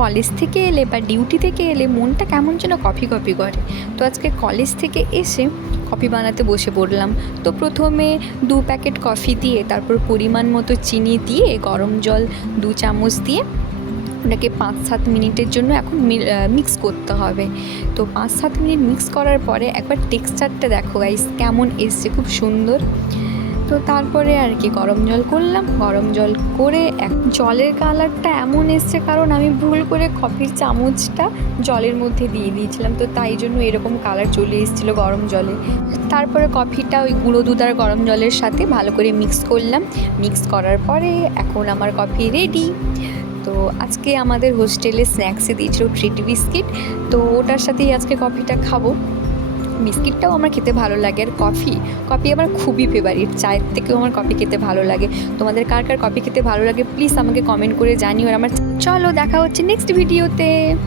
College থেকে এলে বা ডিউটি থেকে এলে মনটা কেমন যেন কফি কফি করে। তো আজকে কলেজ থেকে এসে কফি বানাতে বসে পড়লাম। তো প্রথমে 2 প্যাকেট কফি দিয়ে, তারপর পরিমাণ মতো চিনি দিয়ে, গরম জল 2 চামচ দিয়ে ওটাকে 5-7 মিনিটের জন্য এখন মিক্স করতে হবে। তো 5-7 মিনিট মিক্স করার পরে একবার টেক্সচারটা দেখো গাইস কেমন এসছে, খুব সুন্দর। তো তারপরে আর কি গরম জল করলাম, গরম জল করে জলের কালারটা এমন এসছে কারণ আমি ভুল করে কফির চামচটা জলের মধ্যে দিয়ে দিয়েছিলাম, তো তাই জন্য এরকম কালার চলে এসেছিলো গরম জলে। তারপরে কফিটা ওই গুঁড়ো দুধ আর গরম জলের সাথে ভালো করে মিক্স করলাম। মিক্স করার পরে এখন আমার কফি রেডি। তো আজকে আমাদের হোস্টেলে স্ন্যাক্সে দিয়েছিল ট্রিট বিস্কিট, তো ওটার সাথেই আজকে কফিটা খাবো। বিস্কিটটাও আমার খেতে ভালো লাগে, আর কফি আমার খুবই ফেভারিট, চায়ের থেকেও আমার কফি খেতে ভালো লাগে। তোমাদের কার কার কফি খেতে ভালো লাগে প্লিজ আমাকে কমেন্ট করে জানিও। আর আমার চলো দেখা হচ্ছে নেক্সট ভিডিওতে।